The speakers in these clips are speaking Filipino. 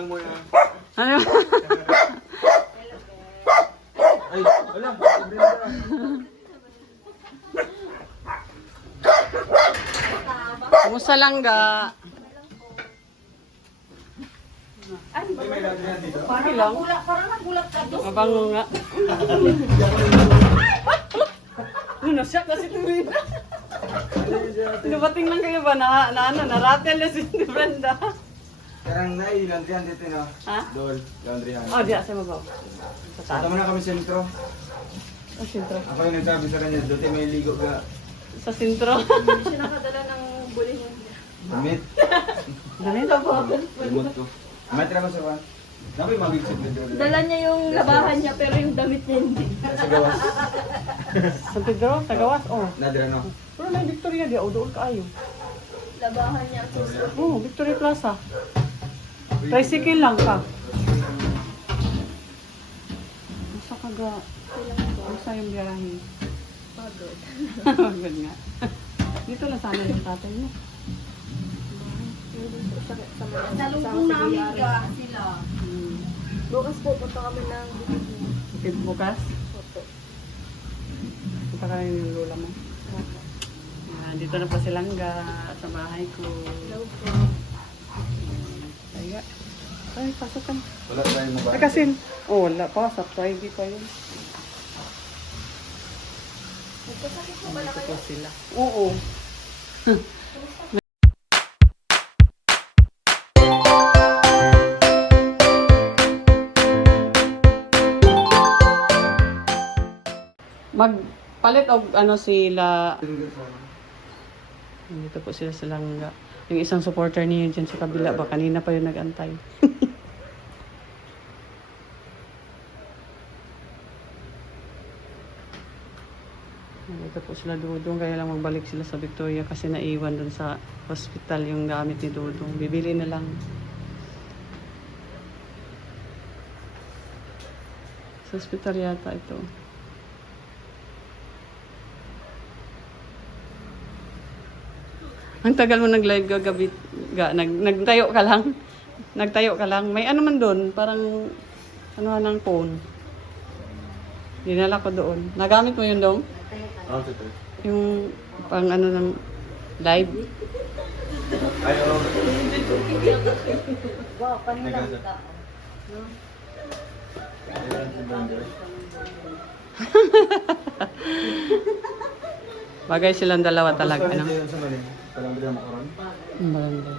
lang mo yan. Ano? Ay, wala. Kumusta lang ga? May lahat yan dito. Okay lang. Parang nagulat ka doon. Mabango nga. Ano na siya kasi tuloy na. Dumating lang kayo ba na-rattle na si Brenda? Karang nai-laundryan dito na. Ha? Dol, laundryan. Oh, diya sa mabaw. Sa taas. Tama na kami sentro. Oh, sintro. Ako yung nagsabi sa kanya, doon may ligo ka. Sa sintro. Siya nakadala ng bully niya. Damit. Dali na po. Remote ko. Matra ko sa van. Sabi mag-exit dito. Dala niya yung labahan niya pero yung damit niya hindi. Sa gawas. San Pedro, Tagawas. Oh. Nadra no. Pero na Victoria di, o doon kaayo. Labahan niya ang susunod. Oh, Victoria Plaza. Tricycle lang ka. Masa ka ga? Masa yung biyahe? Pagod. Pagod nga. Dito na sana yung tatay mo. Salubong namin ka sila. Bukas po punta kami ng Bukid bukas. photo. Punta ka rin yung lola mo. Dito na pa silang ga sa bahay ko. Hello po. Kaya. Ay, pasok ka na. Wala tayong mababa. Ay, kasi, wala pa. Sa Friday pa yun. Nagkasakit po ba na Dito kayo? pa sila. Oo. Magpalit og ano sila. Dito po sila sa langga. Yung isang supporter niyo dyan sa kabila ba? Kanina pa yung nag-antay. Dito po sila Dudong. Kaya lang magbalik sila sa Victoria kasi naiwan dun sa hospital yung gamit ni Dudong. Bibili na lang. Sa hospital yata ito. Ang tagal mo nag-live gagabi. Nagtayo ka lang. Nagtayo ka lang. May ano man doon. Parang ano ng phone. Dinala ko doon. Nagamit mo yun dong? Oh, tito. Yung pang ano ng live. Ay, oo. Wow, panilang ka. Bagay silang dalawa talaga. Ano? Sa Manila. Talang bila makaroon. Ang barangay.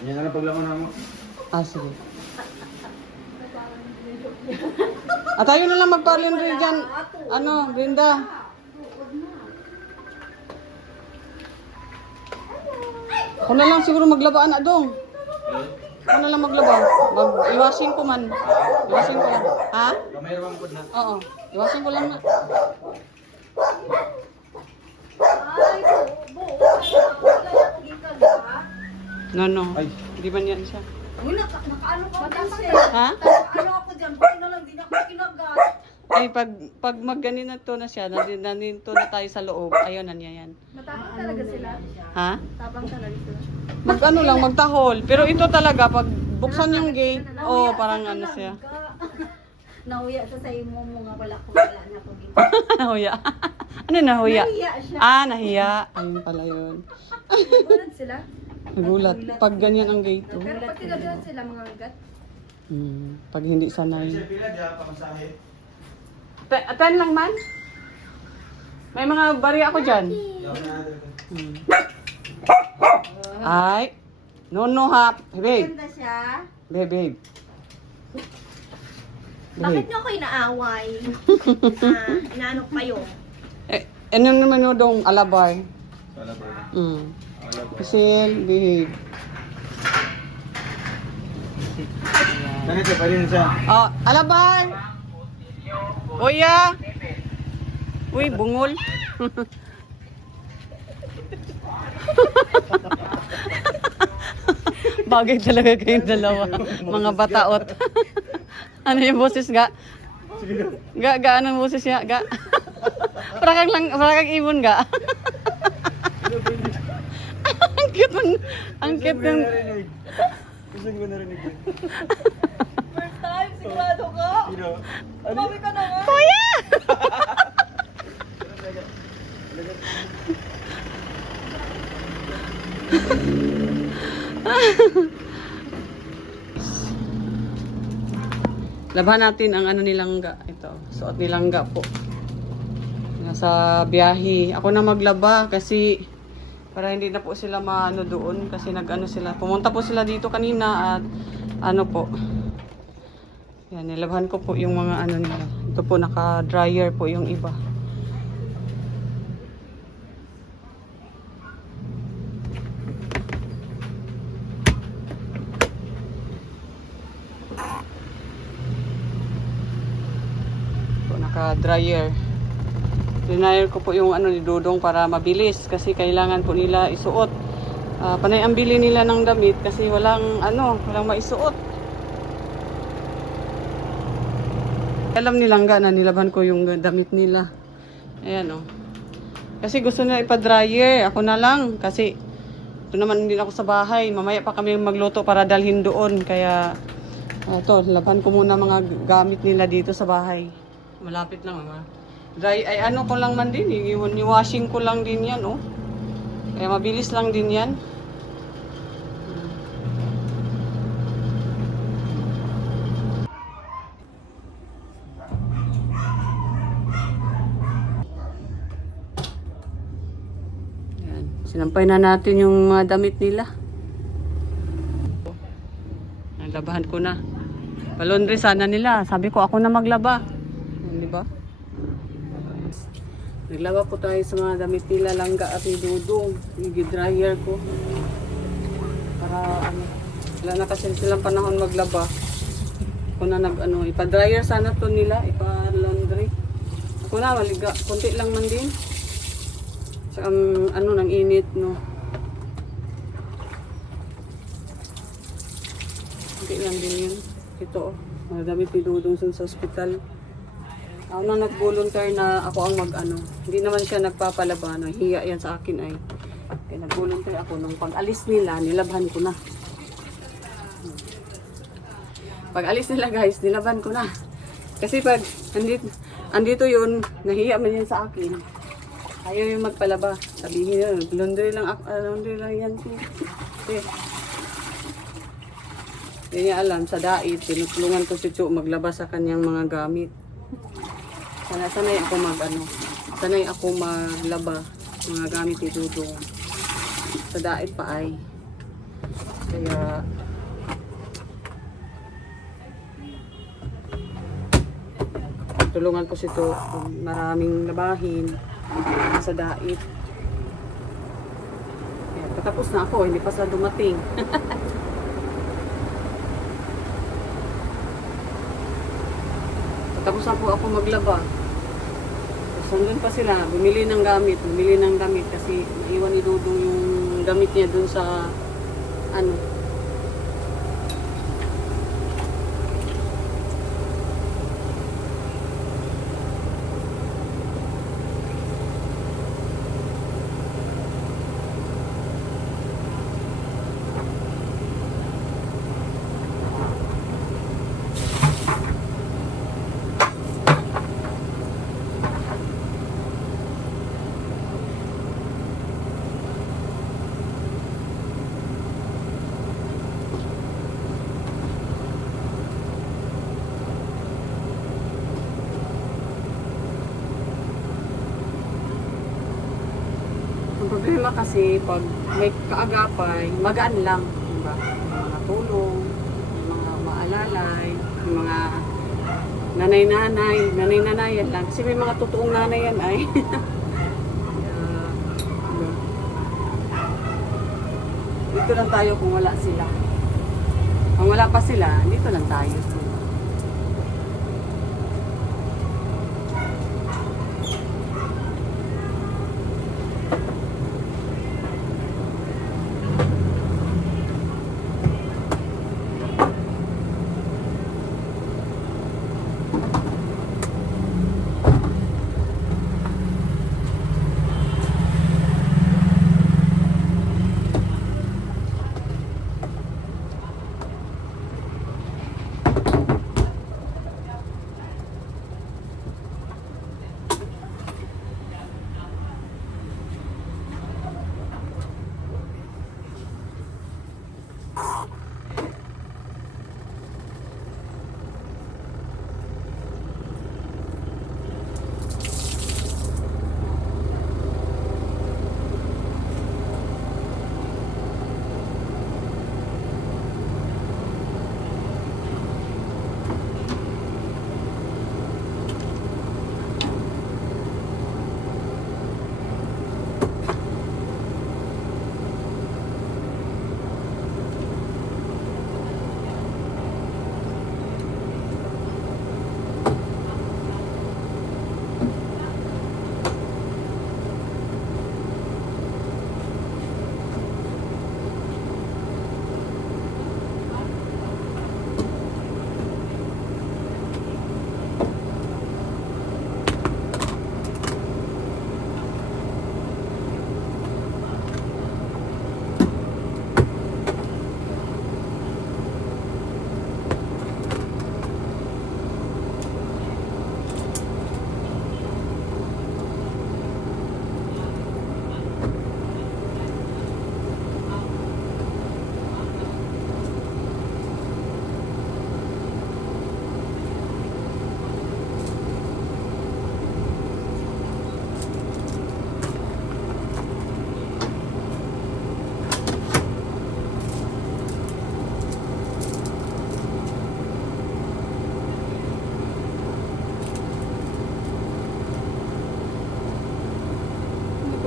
Yan na lang paglaman mo. Ah, sige. At tayo na lang magpa-laundry dyan. Ano, Brenda? Ako na lang siguro maglaba, anak dong. Ako na lang maglaba. Iwasin ko man. Iwasin ko lang. Ha? Kamay rawang po na. Oo. Iwasin ko lang na. Ay, buo. Wala yung gikan ba? No, no. Ay. Hindi man yan siya. Uy, nakaano ka ba siya? Ha? Nakaano ako dyan. Bakit na lang, di na ako kinagat. Ay, pag magganina to na siya, nandito na tayo sa loob. Ayun, na niya yan. Matapang talaga sila. Ha? Tapang talaga sila. Mag-ano lang, magtahol. Pero ito talaga, pag buksan yung gate, oh, parang ano siya. Nauya siya sa imo mo nga wala na ko dito. Nahuya. Ano nahuya? Nauya siya. Ah, nahiya. Ayun pala yun. Nagulat sila. Nagulat. Pag ganyan ang gate, oh. Pero pag tinagalan sila mga agat. Pag hindi sanay. Pila di pa masahe. 10 lang man? May mga bari ako dyan. Hmm. Ay. No, no, ha. Babe. Ganda siya. Babe, babe. Bakit Babe. niyo ako inaaway? Inaano kayo? Ano naman yun dong alabay? Wala ba? Wala ba? Kasi, babe. Ganito pa rin siya. Oh, alabay! Kuya! Uy, bungol. Bagay talaga kayong dalawa. Mga bataot. Ano yung boses ga? Ga, anong boses niya? Ga? Para kang ibon ga? Ang cute ng... Gusto ko narinig yun. First time, sigurado ka. Sino? Mami ka na nga. Kuya! Labahan natin ang ano nilangga. Ito, suot nilangga po. Nasa biyahe. Ako na maglaba kasi para hindi na po sila maano doon kasi nag-ano sila. Pumunta po sila dito kanina at ano po. Yan, nilabahan ko po yung mga ano nila. Ito po naka-dryer po yung iba. Naka-dryer. Dryer ko po yung ano ni Dudong para mabilis kasi kailangan po nila isuot. Panay ang bili nila ng damit kasi walang maisuot. Alam nilangga na nilaban ko yung damit nila. Ayan oh. Kasi gusto nila ipa-dryer. Ako na lang kasi ito naman hindi ako sa bahay. Mamaya pa kami magluto para dalhin doon. Kaya ito, laban ko muna mga gamit nila dito sa bahay. Malapit lang dry ay ano ko lang man din, i-washing ko lang din yan oh. Kaya mabilis lang din yan. Yan, sinampay na natin yung mga damit nila. Labahan ko na. Palondre sana nila. Sabi ko ako na maglaba. Di ba? Naglaba po tayo sa mga damit nila langga at ni Dudong. I-dryer ko. Para wala na kasi silang panahon maglaba. Ako na ipa-dryer sana to nila, ipa-laundry. Ako na maliga, konti lang man din. Sa nang init no. Konti lang din yun. Ito mga damit ni Dudong sa ospital. Ako na nag-volunteer na ako ang hindi naman siya nagpapalaba, hiya yan sa akin ay. Kaya nag-volunteer ako nung pag-alis nila, nilabhan ko na. Pag-alis nila guys, nilabhan ko na. Kasi pag andito yun, nahiya man yan sa akin. Ayaw yung magpalaba. Sabihin nila, laundry lang yan. Okay. Hindi niya alam, sa dait, tinutulungan ko si Chu maglaba sa kanyang mga gamit. Sanay ako maglaba mga gamit ni Dudong. Sa dait pa ay. Kaya tulungan ko si to maraming labahin sa dait. Kaya patapos na ako, hindi pa sa dumating. Tapos na po ako maglaba. Nandun pa sila, bumili ng damit kasi naiwan ni Dudong yung damit niya dun sa problema kasi pag may kaagapay, magaan lang, diba? Yung mga tulong, yung mga maalalay, yung mga nanay-nanayan lang. Kasi may mga totoong nanay yan ay. Dito lang tayo kung wala sila. Kung wala pa sila, dito lang tayo.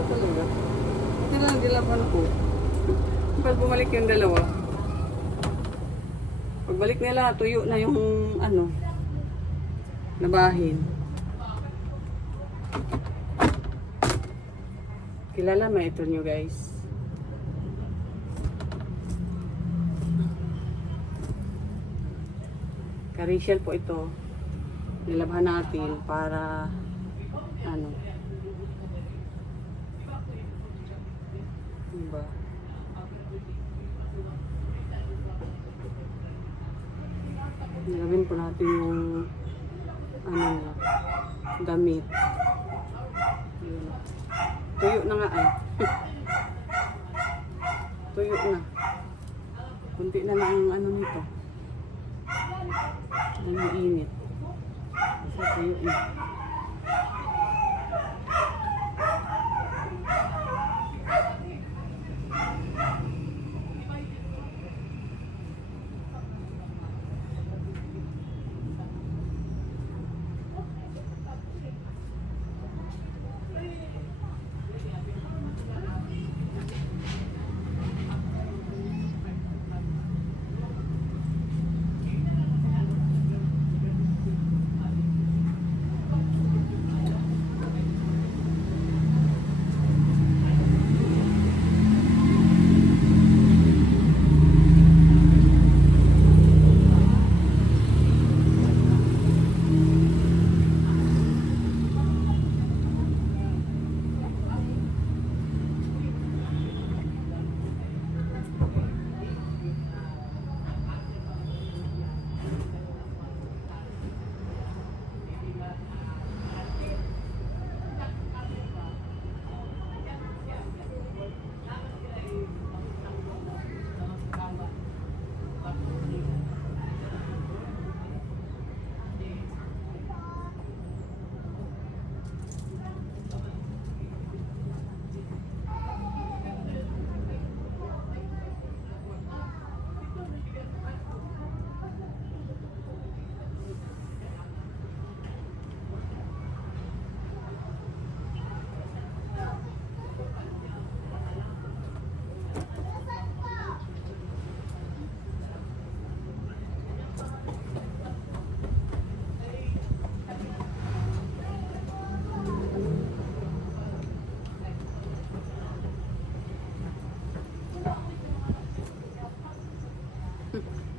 talaga. Hindi lang dilaban ko. Pag bumalik yung dalawa, pagbalik nila, tuyo na yung ano, nabahin. Kilala mo ito nyo guys. Caricial po ito. Nilabhan natin para ano. Diba? Nilagyan po natin yung ano na, damit. Yun. Tuyo na nga ay. Tuyo na. Kunti na lang ang ano nito. Ang init. Kasi tuyo na.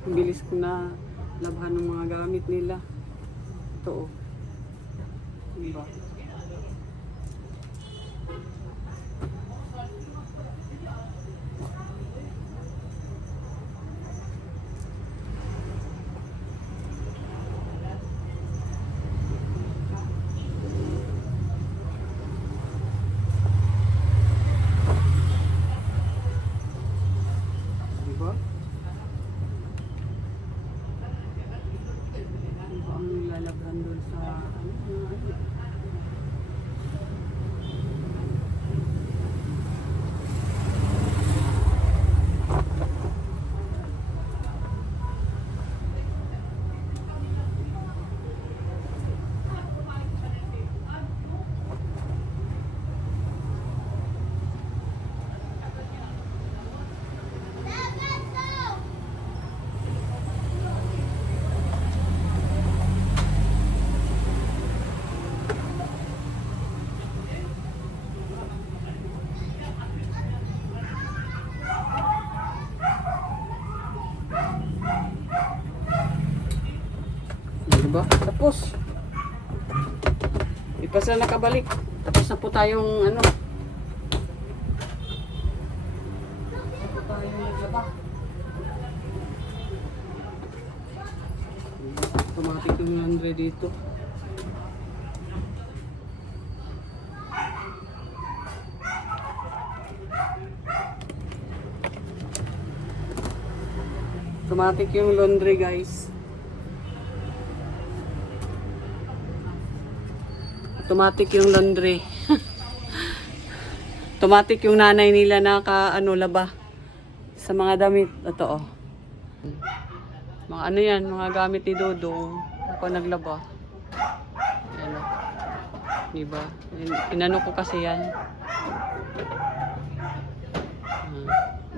Ang bilis ko na labhan ng mga gamit nila. Ito oh. Diba? Diba? Ang lalabhan doon sa ano. Diba? Tapos. Di pa sila nakabalik. Tapos na po tayong ano. Tapos na po tayong naglaba. Automatic yung laundry dito. Automatic yung laundry guys. Automatic yung laundry. Automatic yung nanay nila laba sa mga damit. Ito oh. Mga ano yan, mga gamit ni Dodong. Ako naglaba. Ayan oh. Diba? Inano ko kasi yan.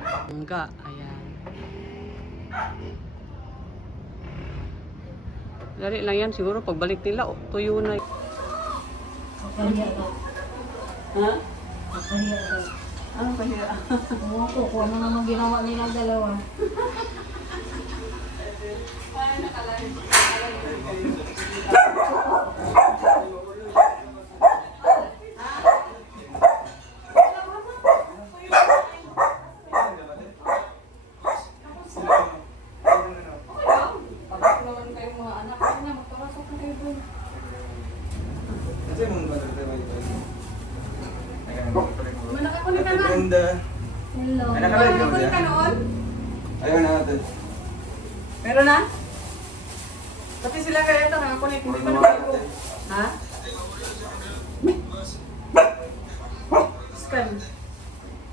Langga, ayan. Dali lang yan, siguro pagbalik nila, tuyo na. Ha? Ano pa hiya? Oo po, kung ano naman ginawa nilang dalawa. Kasi mong matatawa ito. Manakakunin ka Ate na. Brenda. Hello. Ay, nakalive ka ba Kunin ka yan? noon? Ayun na natin. Meron na? Pati sila kaya ito, nakakunik, hindi pa naman ko. Ha? Scan.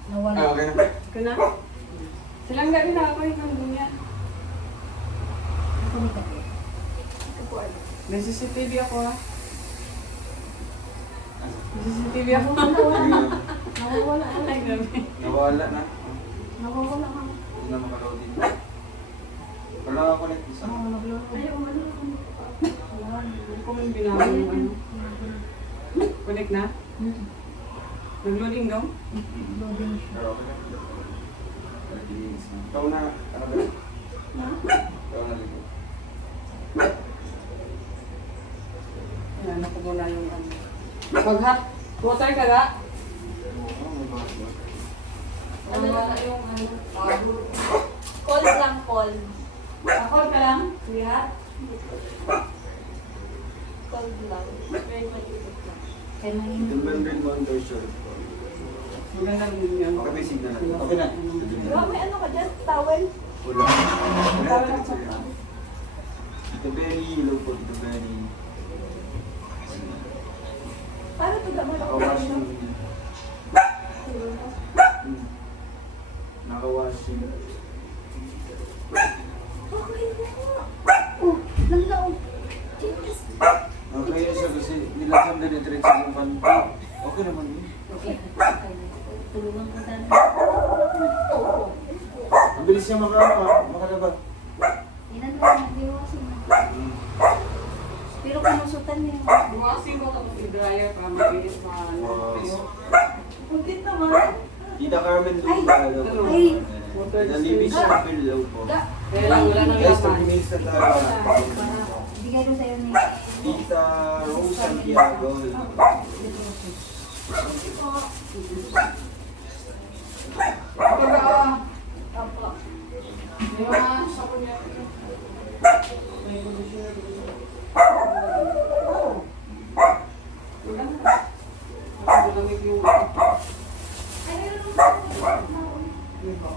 Nawala. Ah, okay na. Kana? Silang gabi nakakunik ng ganyan. Nakunin ka. May CCTV ako ha. May CCTV ako. Nawawala ka. Ay, grabe. Nawala na. Nawawala ka. Hindi na makaload din. Wala ako na isa. Oo, naglaro. Ay, umano. Hindi ko man binawa yung ano. Connect na? Nag-loading daw? Loading siya. Pero okay na. Ikaw na. Ano ba? Ikaw na dito. Ayan, nakuha na yung ano. Mag-hot water ka ga? Oo, may bakas ba? Ano na yung ano? Cold lang, cold. Ako ka lang? Kuya? Cold lang. Kaya Yung nangin. membrane monitor short. Maganda rin yun. Okay, may signal na. Okay na. Diba, may ano ka dyan? Towel? Wala. Wala. Ito very low po. Ito very... Para ito gamay ako. Nakawash yung... Nakawash yung... Okay na. Oh, langlaw. Jeez. Okay siya kasi nilasan din diretso yung panty. Okay naman yun. Okay. Tulungan ko sana. Ang bilis niya makalaba. Ilan na nag-iwasin na. Pero kumusutan niya. Buwasin ko itong i-dryer para mabilis pa ano. Pagkit naman. Tita Carmen Ay! Lugalo. Ay! Nalibis siya ng low po. Kaya lang wala nang Guys, laman. 30 minutes na tayo. Bigay ko sa'yo ni... Tita Rose Santiago. Ako ba? Opo. Di ba? Sa kunya. May conditioner dito. Wala na. Malamig yung... Ay, meron naman. Di ba?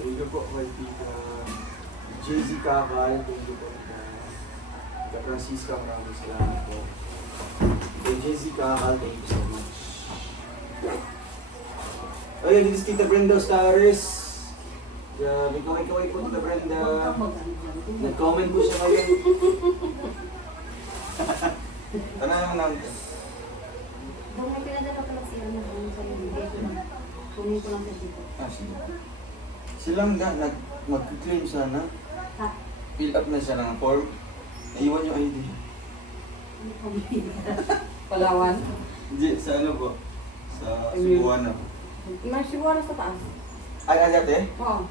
Thank you po kay Tita JZ Kakal. Thank you po Tita Francisca. Maraming salamat po. Kay JZ Kakal, thank you so much. Ayun, this is Tita Brenda Ostares. Grabe, kaway-kaway po Tita Brenda. Nag-comment po siya ngayon. Ano naman namin? Doon may pinadala ko lang siya na doon sa bibigay ko lang. Kunin ko lang sa dito. Ah, sige. Silang mag-claim sana. Ha? Fill up na siya ng form. Naiwan yung ID. Palawan. Hindi, sa ano po? Sa Cebuano. May siguro sa taas. Ay, agad eh? Oo.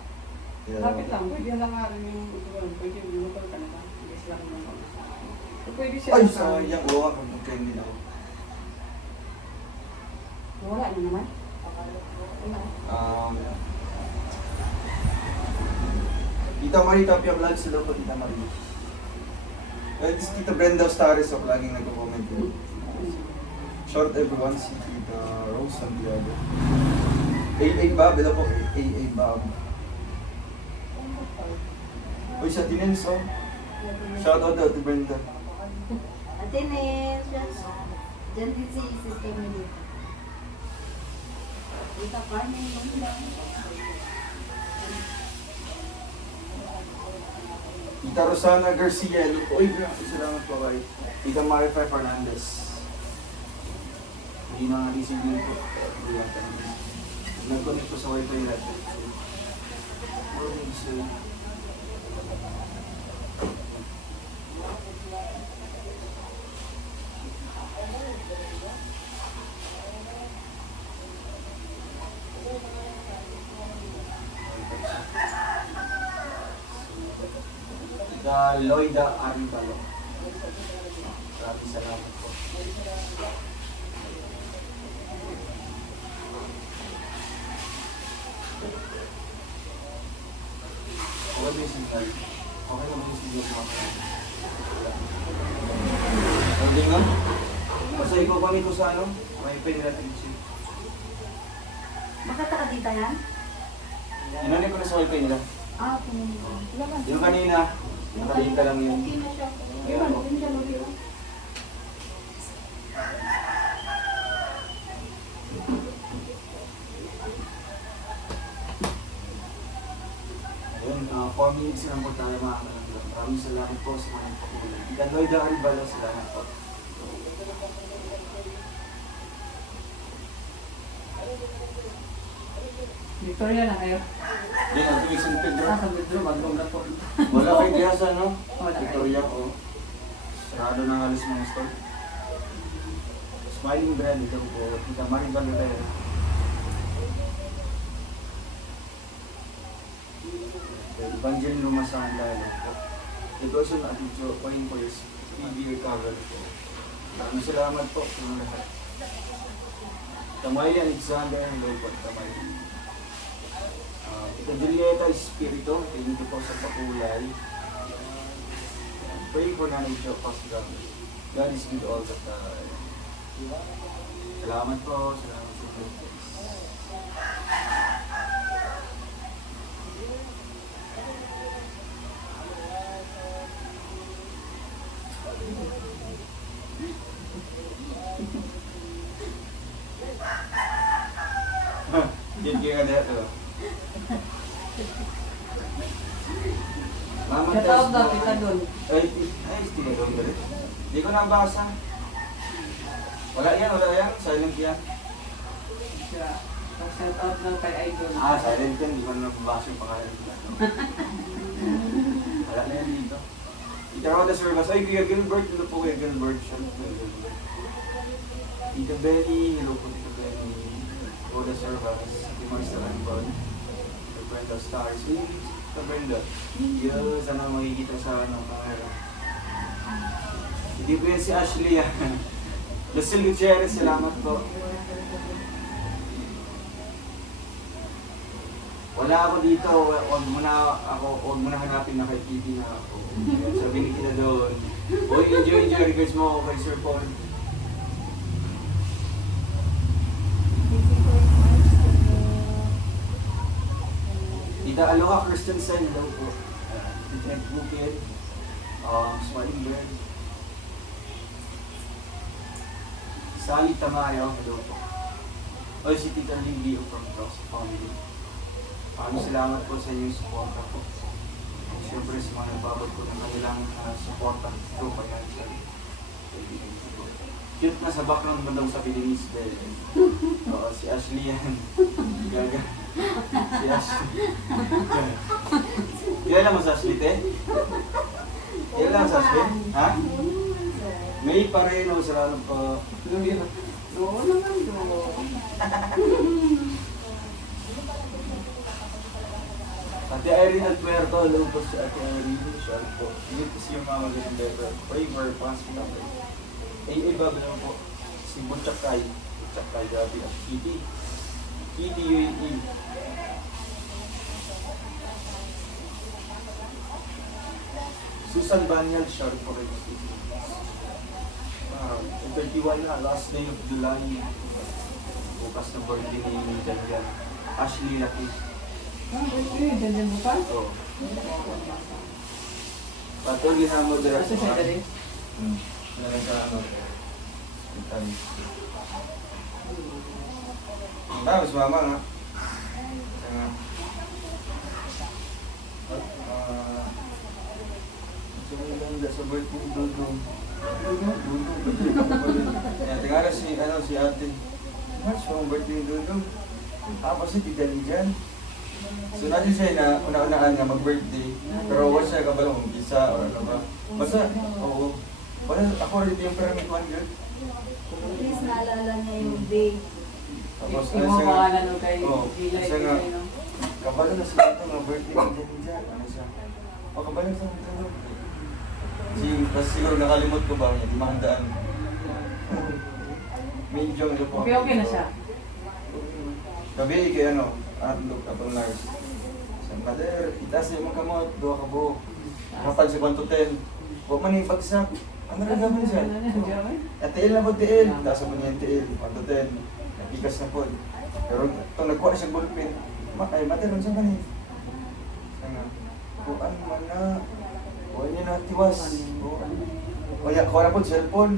Yeah. Lapit lang. Pwede lang nga rin yung utuan. Pwede yung local ka na. Yes lang naman. So, pwede siya. Ay, sayang. Oo nga, kung mag-claim din ako. Wala na naman. Tita Marie Tapia Vlog, sila po Tita Marie. This is Tita Brenda Ostares of laging nag-comment yun. Short everyone, si Tita Rose Santiago. AA Bob, ito po, AA Bob. Uy, sa Tinens, oh. Shout out daw to Brenda. Atenes, dyan din si Sister Melita. Dita Carmen, Tita Rosana Garcia, hello po. Uy, grabe, salamat po kay Tita Marifa Fernandez. Hindi na nga-receive yun po. Nag-connect po sa wifi natin. Tita Loida Arivalo. Maraming salamat po. Okay ba yung signal? Okay ba yung signal mga kaya? Hindi nga? Basta ikaw kami ko sa ano? May pinirating siya. Bakit nakadita yan? Inanay ko na sa wifi nila. Ah, pumunta. Yung kanina, nakalita lang yun. Okay na siya. Ayan. Okay na siya, Lolo. Ayun, 4 minutes lang po tayo mga kanila. Maraming salamat po sa mga pakulan. Ika Loida Arivalo, salamat po. Victoria na kayo. Yan, ang tuwing San Pedro. Sa Pedro, bagong na po. Wala kayo diya sa ano? Wala kayo. Victoria, oh. Sarado na halos mga store. Smiling brand ito po. Tita Maribel Rivera. Evangeline Lumasan dahil po. The person at ito, praying for his speedy recovery po. Maraming salamat po sa mga lahat. Tamay Alexander, hello po. Tamay. Ito Julieta Espiritu, thank you po sa pakulay. Pray for Nanay Jo Pascal. God is good all the time. Salamat po, salamat po. Yan kaya nga dito. Mama Katawag daw test kita mo. doon. Ay, hindi doon galit. Hindi ko nabasa. Wala yan. Silent yan. Shout out lang kay Idol. Silent yan. Hindi ko na nababasa yung pangalan ko. Wala na yan dito. Itaraw na service. Ay, Kuya Gilbert. Hello po Kuya Gilbert. Tita Betty. Hello po Tita Betty. Roda Service. Tita Marcel Anbon. Tita Brenda Stars. Tita Brenda. Yun, sana makikita sa camera. Hindi po yan si Ashley yan. Lucille Gutierrez, salamat po. Wala ako dito, wag mo na hanapin na kay TV na ako. Kaya sabi ni kita doon, uy, enjoy, regards mo ako kay Sir Paul. Tita Aloha Christensen, hello po. Tita Bukid, Smiling Bird. Sally Tamayo, hello po. Oy, si Tita Lily from Cross Family. Maraming salamat po sa inyong suporta po. At syempre sa mga nagbabag po ng kanilang suporta through financial. Cute na sa background mo daw sa Vietnamese din. Oo, si Ashley yan. Gaga. Si Ashley. Kilala mo sa Ashley, te? Kilala mo sa Ashley? Ha? May Pareno, salamat po. Oo naman doon. Ate Irene Alberto, hello po si Ate Irene. Siya po. Dito si yung mga magandang better. Pray for hospital. AA Bob naman po. Si Butchakay. Butchakay Gabi at Kitty. Kitty UAE. Susan Banyal, siya po rin. Yung 31 na, last day of July. Bukas na birthday ni Janjan. Ashley Laki. Dyan bukas? So, patuloy na mo dira Kasi siya dali. Meron ka ano. Tapos mama nga. Sa birthday Dudong. Tingnan si ate. Mas yung birthday Dudong. Tapos si Tita Lijan. So natin siya na una-unaan nga mag-birthday. Pero wala siya kabalong isa or ano ba. Basta, oo. Wala, ako rin yung parang ikuan yun. At least naalala niya yung day. Tapos Yung ano siya mga nga, ano kay oo, Gilay. siya nga, kabalo na siya ito nga birthday ni Janjan. Ano siya? O kabalo sa ito no. Tapos siguro nakalimot ko ba, hindi mahandaan. Medyo ano po. Okay na siya. Gabi kay ano, atlog kapag nurse. Sa mother, itaas niyo mga kamot, duha ka buhok. Kapag si 1 to 10, huwag man yung bagsak. Ano rin gawin siya? At tiil na po tiil. Tapos mo niya yung tiil, 1 to 10. Nagigas na po. Pero itong nagkuha siya ballpen, ay mother, ano siya ka niya? Sana, kuhaan man na. Kuhaan niya na tiwas. Kuha na po cellphone.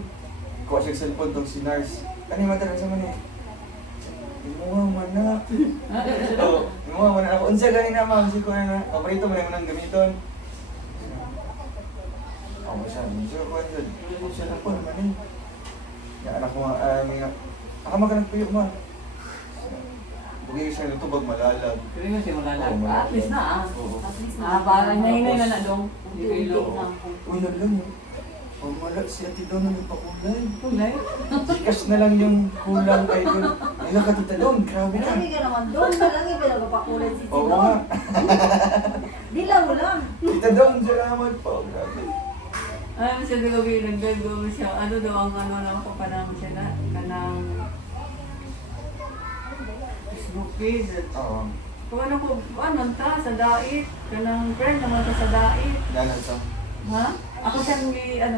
Kuha siya cellphone tong si nurse. Kani mother, ano siya man niya? Imuha man na. Oo, imuha man na ako. Unsa ganin na ma'am, si ko na. Paborito mo naman ang gamiton. Ako siya, medyo ko yun. Ako siya na po naman eh. Yung anak mo, ako magkanag puyo mo. Bugay siya nitubag malalag. Pero yun siya malalag. Oo, At least na Oo. At least parang nahinay na dong. Hindi kayo Hindi loko. na. Uy, nalang yun. Pag wala si Ate Dawn na nagpakulay. Kulay? Gcash na lang yung kulang kay Dawn. Ay, nakatita Dawn, grabe ka. Marami ka naman doon. Malaki pinagapakulan si Oo Sidon. nga. Dilaw lang. Tita Dawn, salamat po. Grabe. Ano siya gabi, nag-go siya. Ano daw ang ano lang ko kanang siya na, kanang Facebook page. Oo. Kung ano ko, ano ta, sa dait. Kanang friend naman ta sa dait. Yan ang sa. Ha? Ako siyang nag-friend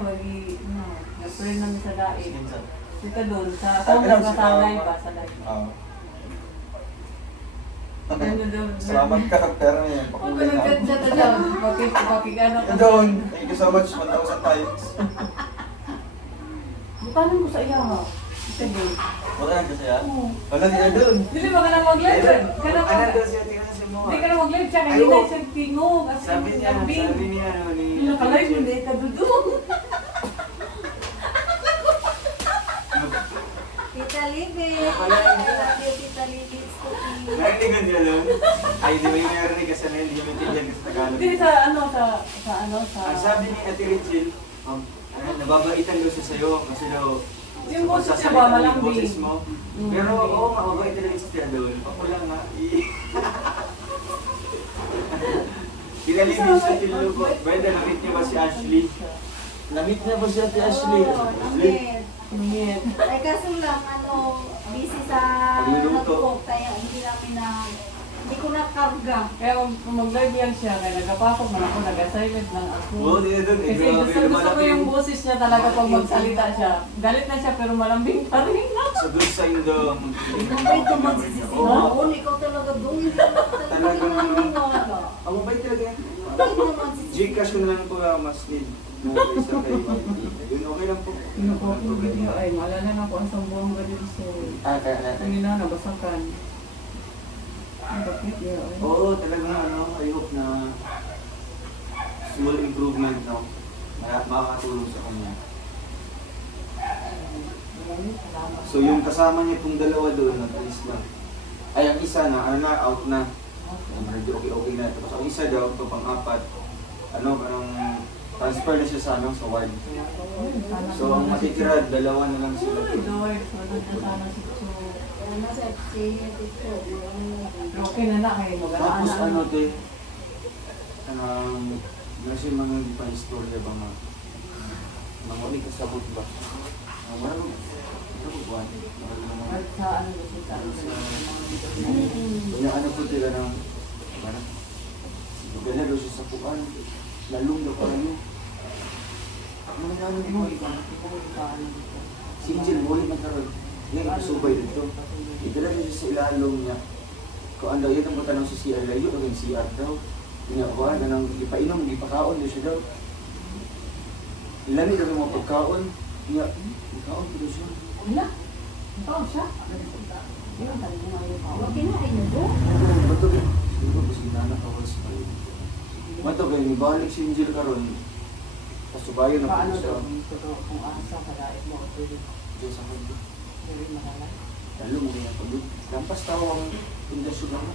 namin sa dait. Minsan. Sita doon, sa Ah, kung ilang nagkasanay si- ba sa dait. Oo. Ano daw? Salamat ka, pero yan, Kung pakulay na. nag-chat siya ta daw, pakikano ka. Dawn, thank you so much. 1,000 times. Bukanan ko sa iya ha. Sige. Wala ka siya? Oo. Wala niya doon. Dili ba ka na mag-live? Ka na Ano mag- daw siya, tingnan sa mo. Hindi ka na mag-live siya, Ay, kanina oo. siya tingog. At Sabi niya, ano ni... Naka-live mo na itadudong. Tita Libby. Thank you, Tita Libby. Stuti. Narinig niya doon? Ay, di ba yung narinig kasi na hindi yung maintindihan kasi Tagalog. Hindi sa ano, sa... Ang sabi ni Ate Rachel, nababaitan daw siya sa'yo kasi daw Yung boses niya sasalita ba, mo yung malambing? boses mo. Pero oo, mababait talaga siya doon. Pakula nga. Kinalibig sa tilo ko. Brenda, namit niyo ba si Ashley? Namit niya ba si Ate Ashley? Oo, namit. Ngit. Ay kaso lang, busy sa Pagluluto. notebook, kaya hindi ko nakarga. Kaya kung mag-live yan siya, kaya nagapasok man ako, nag-assignment lang ako. Oo, di na doon. Kasi gusto ko yung boses niya talaga pag magsalita siya. Galit na siya pero malambing pa rin. So doon sa Indo, Mabait naman si Sisi. Oo, ikaw talaga doon. Hindi naman talaga naniniwala. Ang mabait talaga yan. Mabait naman si Sisi. Gcash ko na lang po mas need. Mabait sa kay Yun, okay lang po. Ay, maalala na ako ang sambuang galit so. Kaya natin. Kanina nabasakan. Ang bakit yun? Oo, talagang I hope na small improvement, no? Makakatulong sa kanya. So yung kasama niya pong dalawa doon, nag-alis lang. Ay, ang isa na, out na. Medyo okay na. Tapos ang isa daw, ito pang-apat, parang transfer na siya sa ward. So ang matitira, dalawa na lang sila. Ay, Lord, sunod na sana si Chu. Ano sa siya dito? Okay na na kayo, mag-aana. Tapos te, kasi mga hindi pa istorya ba mga ulit kasabot ba? Wala mo, buwan. At sa ano ba siya? Kanya po tila ng, magana daw siya sa puan, lalong daw pa rin. Ano Hindi mo iba, hindi mo iba. Si Angel, muli na karoon. Ngayon, subay dito. Idala niya sa ilalong niya. Kung ano, yun ang matanong sa CR, layo ang yung CR daw. Ginagawa na nang ipainom, ipakaon doon siya daw. Ilan ito ng mga pagkaon. Ikaon ko daw siya. Wala. Ikaw siya. Huwag kinain niyo po. Bato kayo. Siguro kasi nanakawas pa yun. Bato kayo, nibalik si Angel karoon. Pasubayan na Paano po siya. daw dito kung asa kadaip mo ito yun? Diyan sa kanya. Very mahalay. Lalo mo niya pag lampas tao ang pindasyon lang.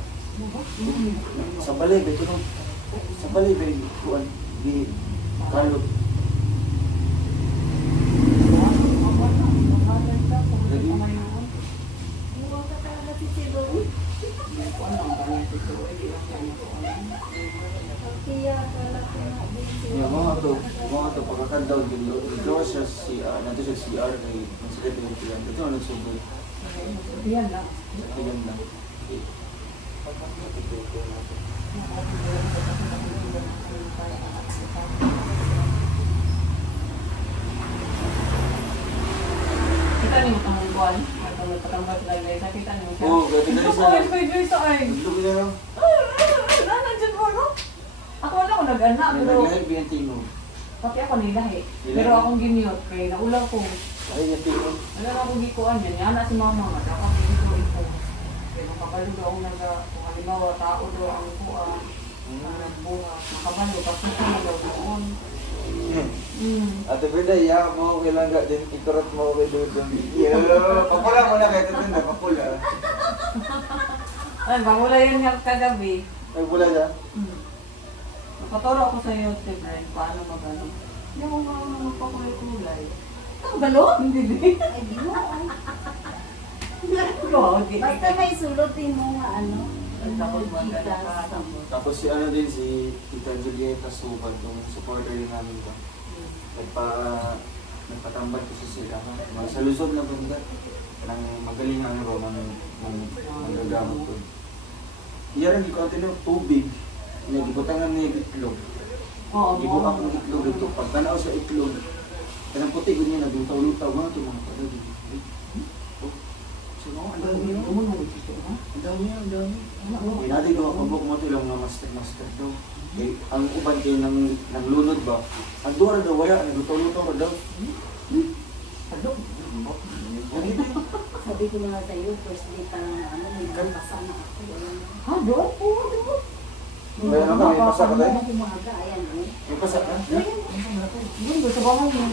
Sa balay, ito no. Sa balay, kuan di kalot. Lagi. Huwag ka talaga si Silo. Kaya talaga na din siya. Mga to pagkakandaw din gawa siya si nato siya CR kay nagsikat yung tiyan. Ito ang nagsubay. Yan lang. Sa tiyan lang. Kita niyo itong buwan. Itong patambas na guys. Nakita niyo siya. Oo, gati na Ako ay kay Joyce ay. Naglubi na lang. Nandiyan mo no? Ako wala ko nag-anak pero Naglalag biyan tingog. pati ako nilahi. Pero akong gimiyot kay naulang ko. Ay, yung tingog. Wala na akong gikuan dyan. Yan na si mama. Ako ang gikuan ko. Kaya nung kabalo daw ako kung halimbawa tao daw ang kuan. Nagbuhat. Makabalo. Kasi ko daw noon. Ate Brenda, iya mo kailangan din ikurot mo kay Dudong. Papula mo na kay Dudong, papula. Ay, bawala yun yung kagabi. Ay, pula na. Nakaturo ako sa YouTube rin. Paano magano. Hindi ako nga magpakulay-kulay. Ang galo? Hindi din. Ay, di mo. Ay. Okay. Basta may sulutin mo nga ano. Tapos maganda ka. Tapos si ano din, si Tita Julieta Subat, yung supporter din namin ba. Nagpatambal ko sa sila. Mga sa Luzon na banda. Nang magaling ano ba, magagamot ko. Iyan ang gikontinue, tubig. Nagibutangan niya yung itlog. Oo, Gibuak ng itlog ito. Pag tanaw sa itlog, kanang puti ko niya, naglutaw-lutaw. Mga ito mga pala. So, ang dami yun. Ang dami yun, ang dami. May natin gawa pabok mo ito lang mga master daw. Eh, ang uban kayo ng lunod ba? Ang duwa daw, wala. Naglutaw-lutaw ka daw. Sabi ko nga sa'yo, first day pa lang na ano, may nakasama ako. Ha, doon? Oo, doon. May ano ka, may pasak ka tayo? Ako umaga, ayan o. May pasak ka? Doon, doon sa bahay mo.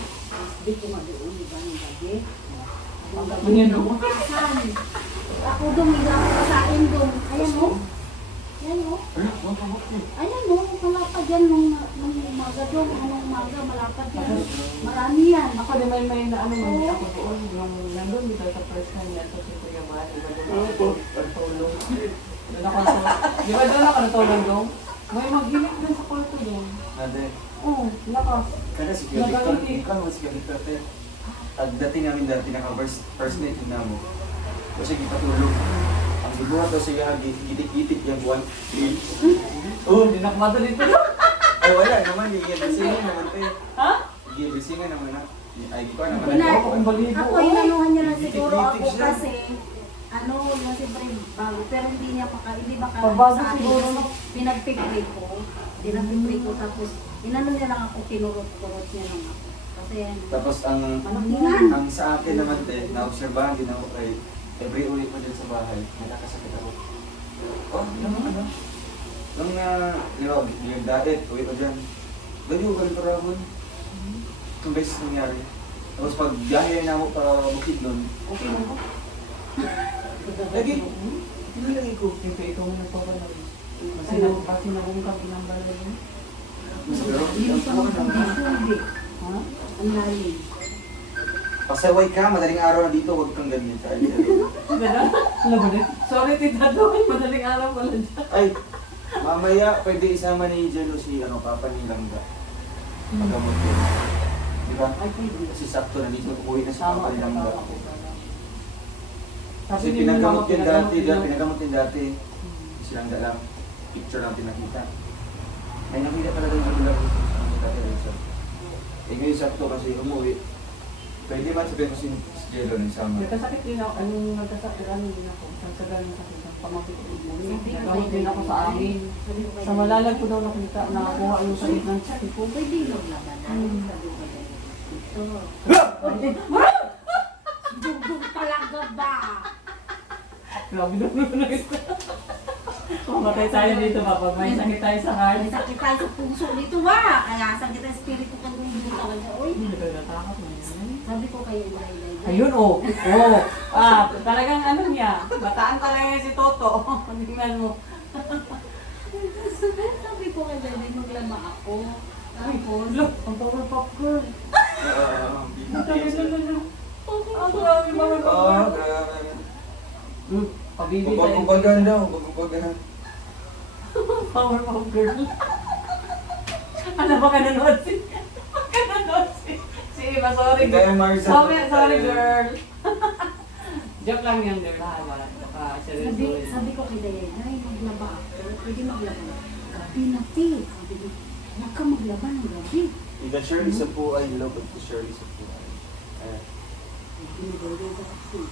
Di ko mag-uun, di ba, ng gabi. Ang gabi. Manyan ako. Saan? Ako dong, hindi ako kasain dong. Ayan o. Ayan o. Ano? Mga pabok niyo. Ayan o, malapad yan nung umaga dong. Anong umaga, malapad yan. Marami yan. Ako din may na ano man di ako doon. Yung nandun dito sa first time na sa si Kuya Mari. Diba doon ako natulong? Doon ako natulong. Di ba doon ako natulong doon? May maghilik doon sa kwarto doon. Ate, Oo, lakas. kada si Kuya Victor, ikaw si Kuya Victor, te. At dati namin naka-first night na mo. Kasi gipatulog. Ang dibuhat daw siya, gitik-gitik yung buwan. Oo, dinakmado dito. Ay, wala naman, gigibisingan naman, te. Ha? Gigibisingan naman na. Ay, di ko naman. Ina- Ako, ang balibo. Ako, inanuhan niya lang siguro Titik-titik ako siya. kasi ano, yung siyempre bago, pero hindi niya hindi baka Pagbago sa akin siguro, kasi no? pinagpipray ko. Pinagpipray ko tapos inano niya lang ako, kinurot-kurot niya lang ako. Kasi Tapos ang sa akin naman, te, naobserbahan din ako kay every uwi ko din sa bahay, nakakasakit ako. Oh, ano? Nung yung diet, uwi ko dyan. Ganyan ko ganito rahon. Itong beses nangyari. Tapos pag biyahe na ako para bukid nun, okay lang ako. Lagi, tinalagay ko. Siyempre, ikaw mo nagpapalag. Kasi nabungkag ng balay mo. Pero, hindi ang pa puwan magpapasundi. Ha? Ang lalim. pasaway ka, madaling araw na dito, huwag kang ganyan. Gano'n? Ano ba din? Sorry, tita doon. Madaling araw pala dyan. Ay, mamaya pwede isama ni Jello si Papa ni Langga. Pagamot yun. Di ba? Ay, pwede. Kasi sakto na dito, uwi na si Papa ni Langga. Kasi Sabi ni pinagamot Mama, yun dati, yun. pinagamot yun dati. Si Langga lang, picture lang pinakita. Ay, nakita pala doon yung lang. Eh ngayon sakto kasi umuwi. Pwede man sabihin ko si Jello ng sama. Nagkasakit din ako, nagkasakit din ako, sa galing sakit ng pamangkin ko. Nagamot din ako sa amin. Sa malalag ko daw nakita, nakakuha yung sakit ng sakit ko. Pwede yung laban na. Sabi ko na ito. Dugdug talaga ba? Grabe na ito. Mamatay tayo dito pag may sakit tayo sa heart. May sakit tayo sa puso dito wa. Kaya sakit ang spirito ko dito talaga. Uy. Hindi ka natakot mo yan. Sabi ko kayo ilay. Ayun, oh. Oh. Ah, talagang ano niya. Bataan talaga si Toto. Tingnan mo. Sabi ko kay Bebe, maglaba ako. Tapos, Look, ang power pop girl. BTS. Ang grabe mga Ah, grabe. Pabibi tayo. Babagubagan daw, babagubagan. Power pop girl. Ano ba ka nanood si? Si Eva, sorry Kaya girl. Marisa. Sorry girl. Joke lang yan girl. Baka seryoso. sabi ko kay Dayan, ay maglaba ako. Pwede maglaba. Gabi na ti. Sabi ko, huwag ka maglaba ng gabi. Ika Shirley sa po ay love ko Shirley sa po ay. Binibigay ko kasi.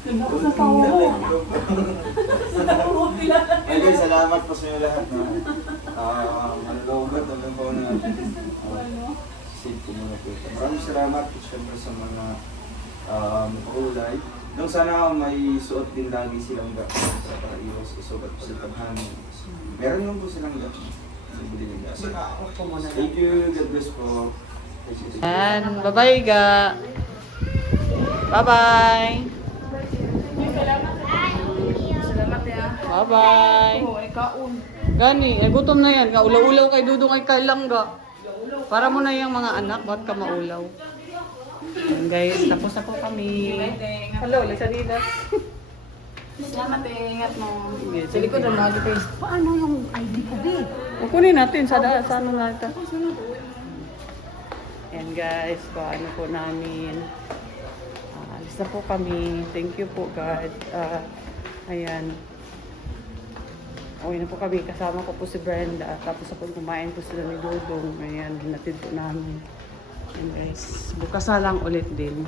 Ganda ko sa tawa mo. Sa tawa mo pila. Okay, salamat po sa inyo lahat na manlobat hanggang po na save ko muna po ito. Maraming salamat po syempre sa mga kulay. Nung sana may suot din lagi silang gas para iwas isugat po sa taghanin. Meron naman po silang gas. Thank you, God bless po. And bye-bye ga. Bye-bye. Bye-bye. Gani, gutom na yan. Ulaw-ulaw kay Dudong ay kailangga. Para mo na yung mga anak, ba't ka maulaw? Ayan guys, tapos na po kami. Hello, Lisa Dida. Salamat ingat mo. Sa likod ng mga guys. Paano yung ID ko, babe? Kukunin natin sa ano natin. Ayan guys, paano po namin. Alis na po kami. Thank you po God. Ayan. Uwi na po kami. Kasama ko po si Brenda. Tapos ako kumain po sila ni Dudong. Ayan, hinatid po namin. Ayan guys. Bukas na lang ulit din.